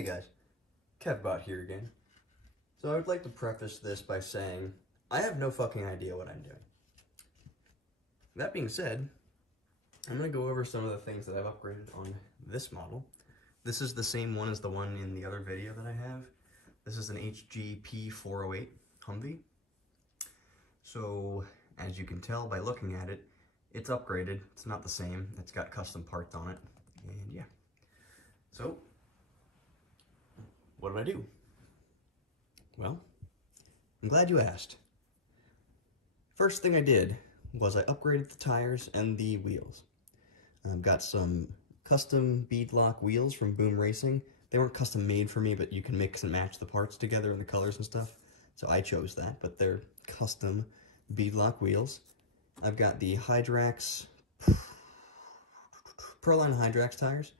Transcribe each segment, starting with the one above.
Hey guys, KevBot here again. So I would like to preface this by saying, I have no fucking idea what I'm doing. That being said, I'm going to go over some of the things that I've upgraded on this model. This is the same one as the one in the other video that I have. This is an HG P408 HUMVEE. So, as you can tell by looking at it, it's upgraded. It's not the same. It's got custom parts on it. And yeah. So, what did I do? Well, I'm glad you asked. First thing I did was I upgraded the tires and the wheels. I've got some custom beadlock wheels from Boom Racing. They weren't custom made for me, but you can mix and match the parts together and the colors and stuff. So I chose that, but they're custom beadlock wheels. I've got the Hydrax, Proline Hydra tires.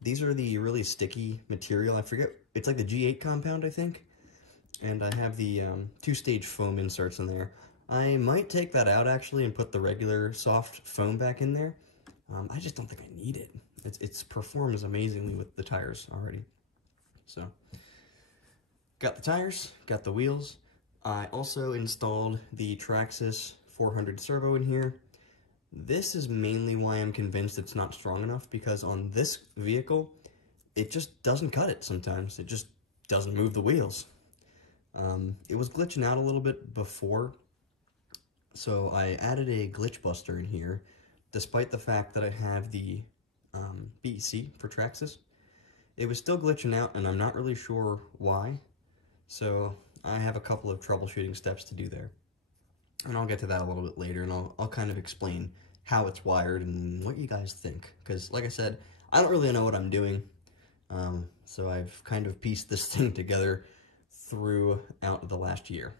These are the really sticky material. I forget, it's like the G8 compound, I think. And I have the two-stage foam inserts in there. I might take that out, actually, and put the regular soft foam back in there. I just don't think I need it. It performs amazingly with the tires already. So, got the tires, got the wheels. I also installed the Traxxas 400 servo in here. This is mainly why I'm convinced it's not strong enough, because on this vehicle, it just doesn't cut it sometimes. It just doesn't move the wheels. It was glitching out a little bit before, so I added a glitch buster in here, despite the fact that I have the BEC for Traxxas. It was still glitching out, and I'm not really sure why, so I have a couple of troubleshooting steps to do there. And I'll get to that a little bit later, and I'll kind of explain how it's wired and what you guys think. Because, like I said, I don't really know what I'm doing, so I've kind of pieced this thing together throughout the last year,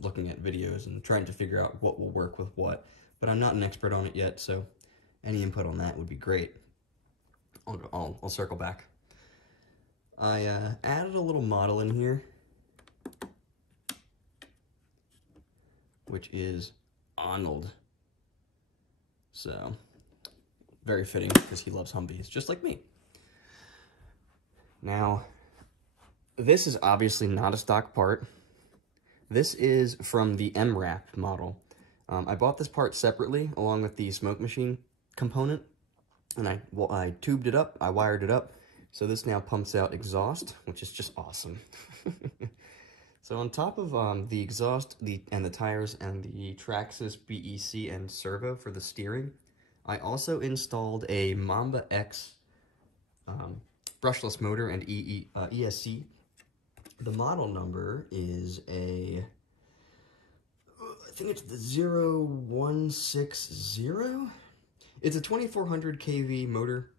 looking at videos and trying to figure out what will work with what. But I'm not an expert on it yet, so any input on that would be great. I'll circle back. I added a little model in here, which is Arnold. So, very fitting, because he loves Humvees, just like me. Now, this is obviously not a stock part. This is from the MRAP model. I bought this part separately, along with the smoke machine component, and I tubed it up, I wired it up, so this now pumps out exhaust, which is just awesome. So on top of the exhaust and the tires and the Traxxas BEC and servo for the steering, I also installed a Momba X brushless motor and ESC. The model number is I think it's the 0160. It's a 2400 kV motor,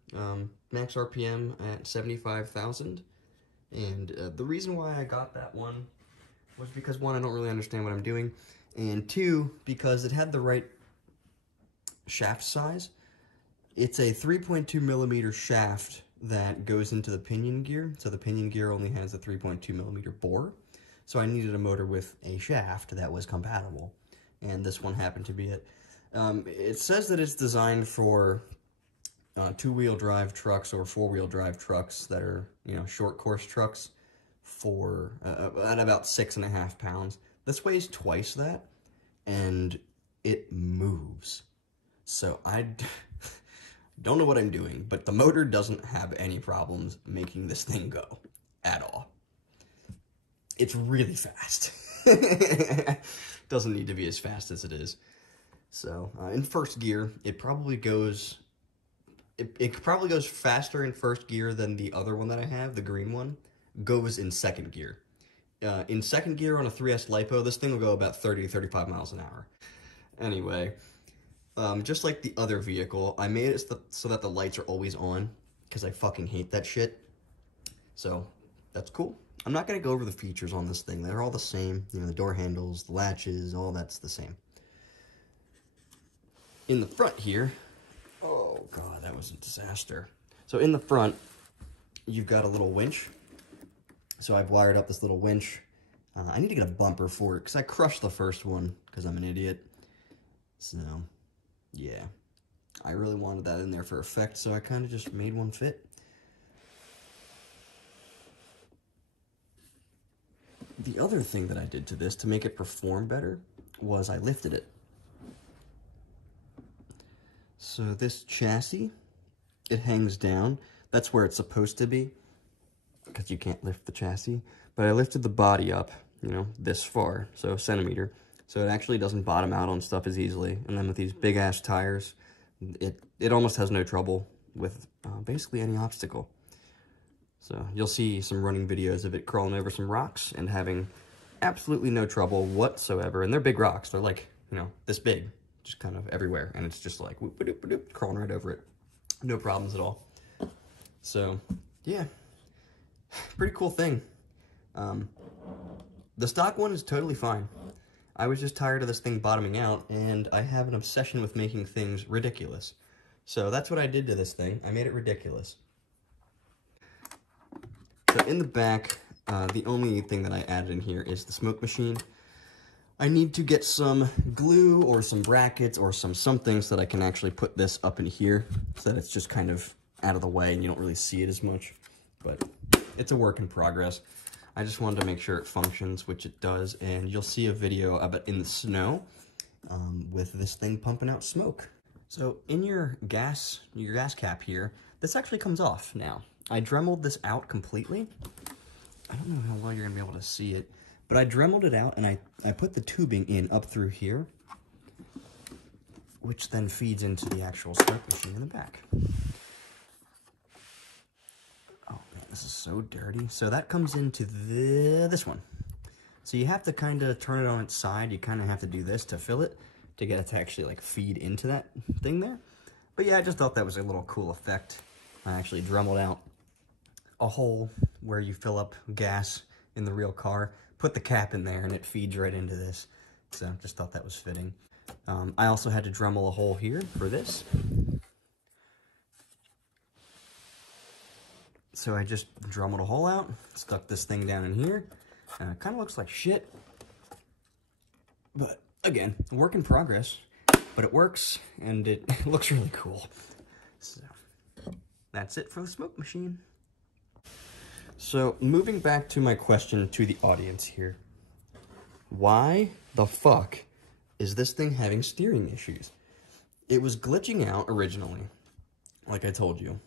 max RPM at 75,000. And the reason why I got that one was because, one, I don't really understand what I'm doing, and two, because it had the right shaft size. It's a 3.2 millimeter shaft that goes into the pinion gear, so the pinion gear only has a 3.2 millimeter bore, so I needed a motor with a shaft that was compatible, and this one happened to be it. It says that it's designed for two-wheel drive trucks or four-wheel drive trucks that are, short course trucks for at about 6.5 pounds. This weighs twice that, and it moves. So I don't know what I'm doing, but the motor doesn't have any problems making this thing go at all. It's really fast. Doesn't need to be as fast as it is. So in first gear, it probably goes faster in first gear than the other one that I have, the green one, goes in second gear. In second gear on a 3S LiPo, this thing will go about 30 to 35 miles an hour. Anyway, just like the other vehicle, I made it so that the lights are always on, because I fucking hate that shit. So, that's cool. I'm not going to go over the features on this thing. They're all the same. The door handles, the latches, all that's the same. In the front here, oh god, that was a disaster. So in the front, you've got a little winch. So I've wired up this little winch. I need to get a bumper for it, because I crushed the first one, because I'm an idiot. So, yeah. I really wanted that in there for effect, so I kind of just made one fit. The other thing that I did to this to make it perform better was I lifted it. So this chassis, it hangs down. That's where it's supposed to be, because you can't lift the chassis. But I lifted the body up, you know, this far, so a centimeter. So it actually doesn't bottom out on stuff as easily. And then with these big ass tires, it almost has no trouble with basically any obstacle. So you'll see some running videos of it crawling over some rocks and having absolutely no trouble whatsoever. And they're big rocks. They're like, you know, this big, just kind of everywhere. And it's just like whoop, whoop, whoop, whoop, crawling right over it. No problems at all. So yeah, pretty cool thing. The stock one is totally fine. I was just tired of this thing bottoming out, and I have an obsession with making things ridiculous. So that's what I did to this thing. I made it ridiculous. So in the back, the only thing that I added in here is the smoke machine. I need to get some glue or some brackets or something so that I can actually put this up in here so that it's just kind of out of the way and you don't really see it as much. But it's a work in progress. I just wanted to make sure it functions, which it does, and you'll see a video of it in the snow with this thing pumping out smoke. So in your gas cap here, this actually comes off now. I dremeled this out completely. I don't know how well you're gonna be able to see it, but I dremeled it out and I put the tubing in up through here, which then feeds into the actual smoke machine in the back. Oh man, this is so dirty. So that comes into this one. So you have to kind of turn it on its side. You kind of have to do this to fill it, to get it to actually like feed into that thing there. But yeah, I just thought that was a little cool effect. I actually dremeled out a hole where you fill up gas in the real car, put the cap in there, and it feeds right into this. So just thought that was fitting. I also had to Dremel a hole here for this. So I just Dremeled a hole out, stuck this thing down in here. Kind of looks like shit, but again, work in progress. But it works, and it looks really cool. So that's it for the smoke machine. So moving back to my question to the audience here. Why the fuck is this thing having steering issues? It was glitching out originally, like I told you.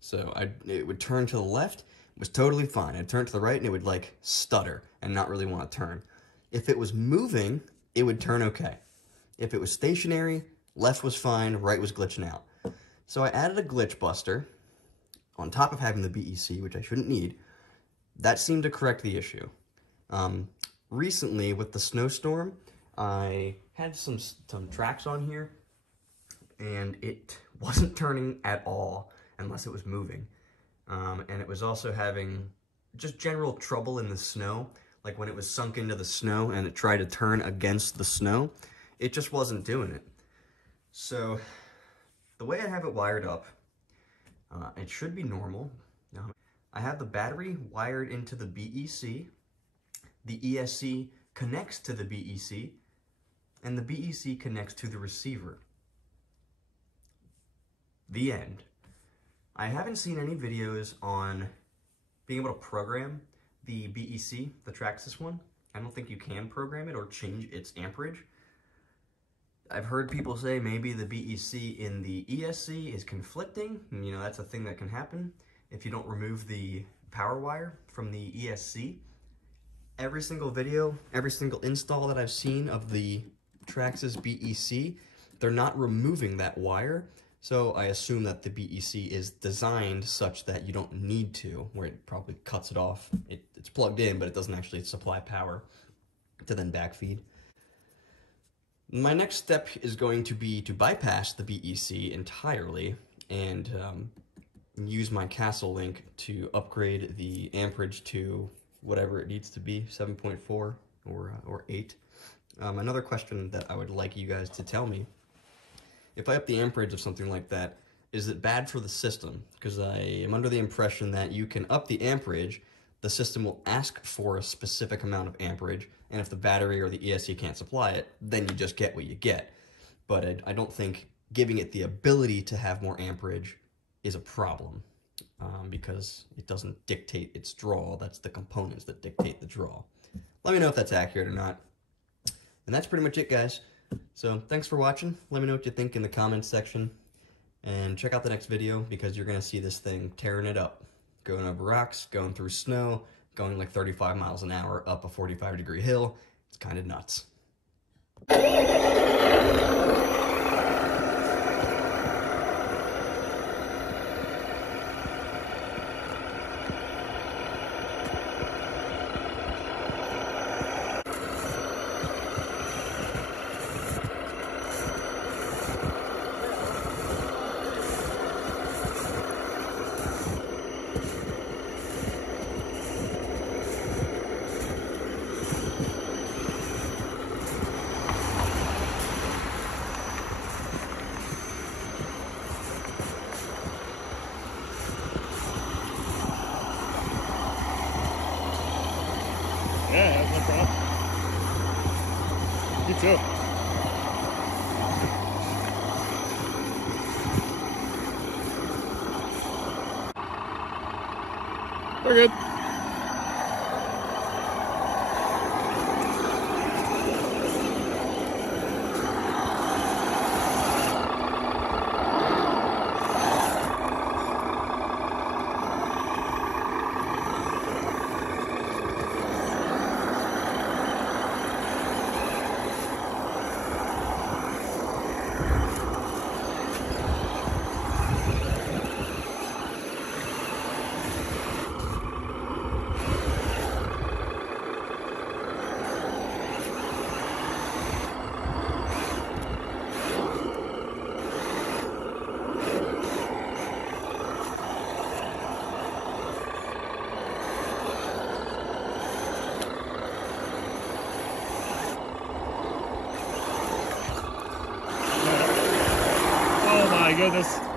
So it would turn to the left, it was totally fine. I'd turn to the right and it would like stutter and not really want to turn. If it was moving, it would turn okay. If it was stationary, left was fine, right was glitching out. So I added a glitch buster on top of having the BEC, which I shouldn't need. That seemed to correct the issue. Recently, with the snowstorm, I had some tracks on here, and it wasn't turning at all unless it was moving. And it was also having just general trouble in the snow. Like when it was sunk into the snow and it tried to turn against the snow, it just wasn't doing it. So the way I have it wired up, it should be normal. I have the battery wired into the BEC, the ESC connects to the BEC, and the BEC connects to the receiver. The end. I haven't seen any videos on being able to program the BEC, the Traxxas one. I don't think you can program it or change its amperage. I've heard people say maybe the BEC in the ESC is conflicting, and you know, that's a thing that can happen if you don't remove the power wire from the ESC. Every single video, every single install that I've seen of the Traxxas BEC, they're not removing that wire, so I assume that the BEC is designed such that you don't need to, where it probably cuts it off. It's plugged in, but it doesn't actually supply power to then backfeed. My next step is going to be to bypass the BEC entirely and use my Castle link to upgrade the amperage to whatever it needs to be, 7.4 or 8. Another question that I would like you guys to tell me, if I up the amperage of something like that, is it bad for the system? Because I am under the impression that you can up the amperage, the system will ask for a specific amount of amperage, and if the battery or the ESC can't supply it, then you just get what you get. But I don't think giving it the ability to have more amperage is a problem, because it doesn't dictate its draw. That's the components that dictate the draw. Let me know if that's accurate or not. And that's pretty much it, guys. So thanks for watching. Let me know what you think in the comments section. And check out the next video because you're going to see this thing tearing it up. Going over rocks, going through snow, going like 35 miles an hour up a 45-degree hill. It's kind of nuts. Yeah, that's no problem. You too. We're good. Oh my goodness.